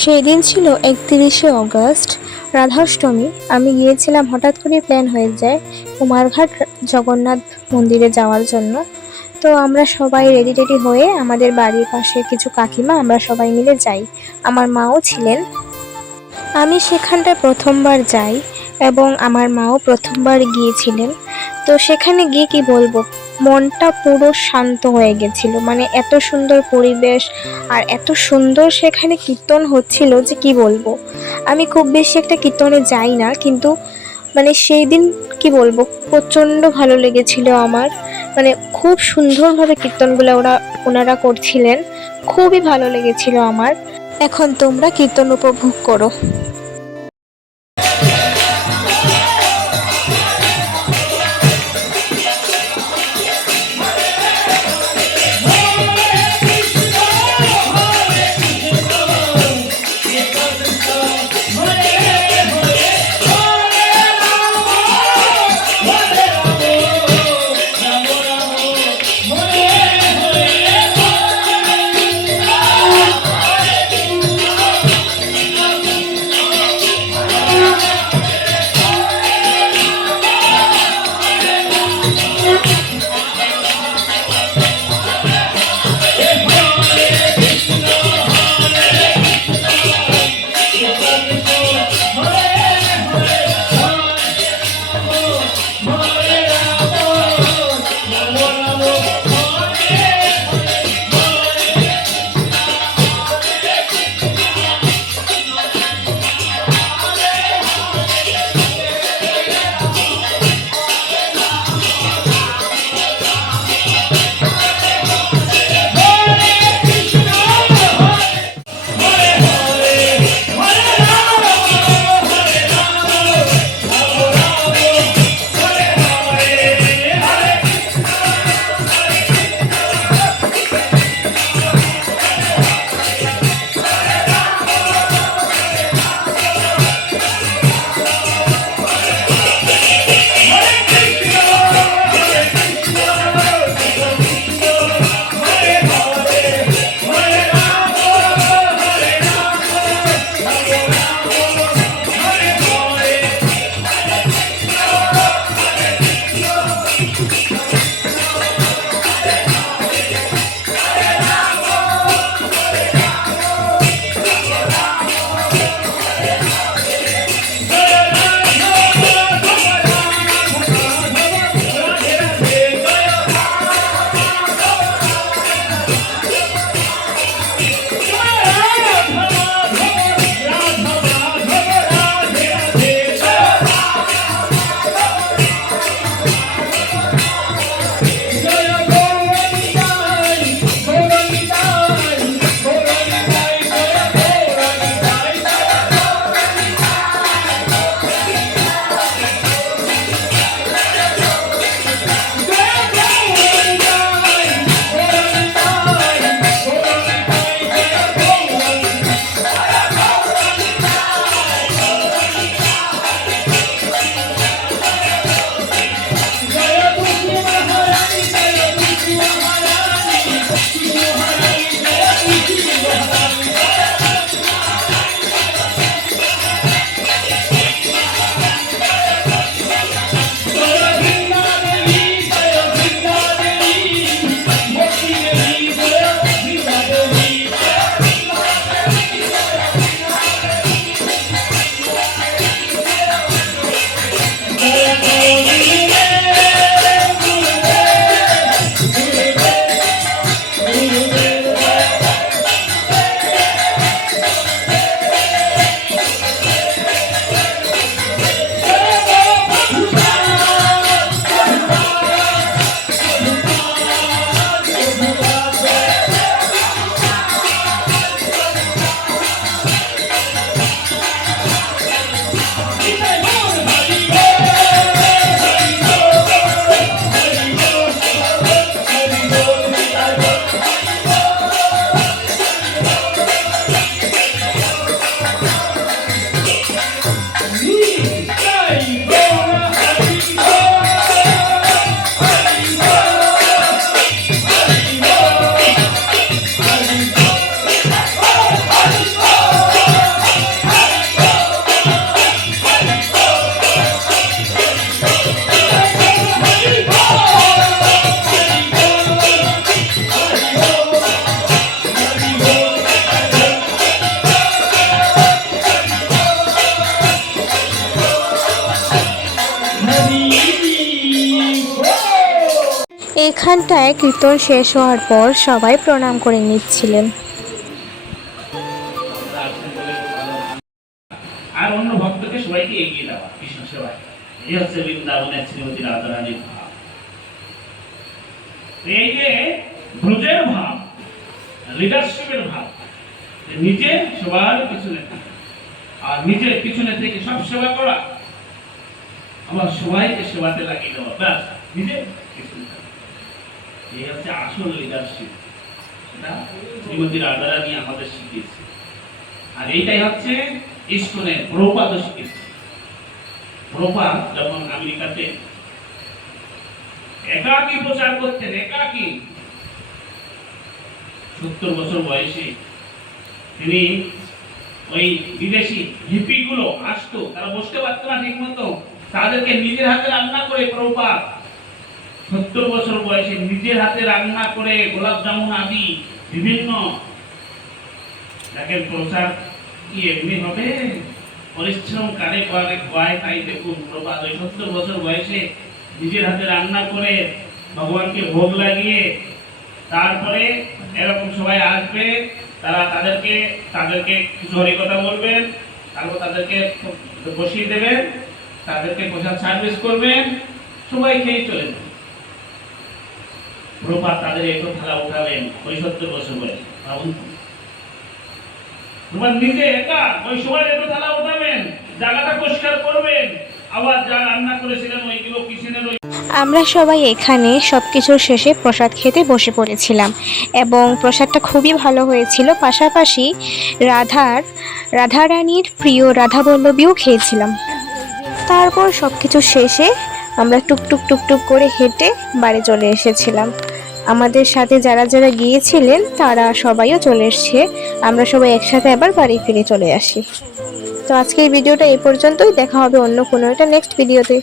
সেই দিন ছিল একত্রিশে অগস্ট, রাধাষ্টমী। আমি গিয়েছিলাম, হঠাৎ করে প্ল্যান হয়ে যায় কুমারঘাট জগন্নাথ মন্দিরে যাওয়ার জন্য। তো আমরা সবাই রেডি টেডি হয়ে আমাদের বাড়ির পাশে কিছু কাকিমা, আমরা সবাই মিলে যাই। আমার মাও ছিলেন। আমি সেখানটায় প্রথমবার যাই এবং আমার মাও প্রথমবার গিয়েছিলেন। তো সেখানে গিয়ে কি বলব? মনটা পুরো শান্ত হয়ে গেছিল। মানে এত সুন্দর পরিবেশ আর এত সুন্দর সেখানে কীর্তন হচ্ছিল যে কি বলব? আমি খুব বেশি একটা কীর্তনে যাই না, কিন্তু মানে সেই দিন কি বলব, প্রচণ্ড ভালো লেগেছিল আমার। মানে খুব সুন্দরভাবে কীর্তনগুলো ওরা, ওনারা করছিলেন। খুবই ভালো লেগেছিল আমার। এখন তোমরা কীর্তন উপভোগ করো। এইখানটায় কীর্তন শেষ হওয়ার পর সবাই প্রণাম করে নিচ্ছিলেন। আর অন্য ভক্তকে সবাইকে এগিয়ে দেওয়া কৃষ্ণ সেবায়। এই হচ্ছে বৃন্দাবনের শ্রীমতী রাধারানীর ভাব। এই যে ব্রজের ভাব লিডারশিপের ভাব নিজে সবার পিছনে আর নিজের পিছনে থেকে সব সেবা করা আবার সবাইকে সেবাতে লাগিয়ে দেওয়া। ব্যাস, নিজে। এই হচ্ছে আসল লিডারশিপ সেটা শ্রীমতী রাধারানী আমাদের শিখিয়েছে। আর এইটাই হচ্ছে ইস্কনের প্রপাদ যখন আমেরিকাতে একাকী প্রচার করতেন, একাকী। সত্তর বছর বয়সে তিনি ওই বিদেশি হিপি গুলো আসতো, তারা বসতে পারতো না ঠিক মতো তাদেরকে নিজের হাতে রান্না করে প্রপাত সত্তর বছর বয়সে নিজের হাতে রান্না করে গোলাপ জামুন আদি বিভিন্ন দেখেন প্রচার কি এমনি হবে? পরিশ্রম কারে করে তাই দেখুন প্রভাত ওই সত্তর বছর বয়সে নিজের হাতে রান্না করে ভগবানকে ভোগ লাগিয়ে তারপরে এরকম সবাই আসবে, তারা তাদেরকে তাদেরকে কিছু কথা বলবেন, তারপর তাদেরকে বসিয়ে দেবেন, তাদেরকে প্রসাদ সার্ভিস করবেন, সবাই খেয়ে চলে যাবে। প্রভাত তাদের উঠাবেন ওই সত্তর বছর ভাবুন তোমার নিজে একা ওই সময় একটু থালা উঠাবেন, জায়গাটা পরিষ্কার করবেন আমরা সবাই এখানে সব কিছুর শেষে প্রসাদ খেতে বসে পড়েছিলাম এবং প্রসাদটা খুবই ভালো হয়েছিল। পাশাপাশি রাধার রাধারানীর প্রিয় রাধা বল্লবীও খেয়েছিলাম। তারপর সব কিছু শেষে আমরা টুকটুক টুকটুক করে হেঁটে বাড়ি চলে এসেছিলাম। আমাদের সাথে যারা যারা গিয়েছিলেন, তারা সবাইও চলে এসছে। আমরা সবাই একসাথে আবার বাড়ি ফিরে চলে আসি। তো আজকের ভিডিওটা এই পর্যন্তই। দেখা হবে অন্য কোনো একটা নেক্সট ভিডিওতে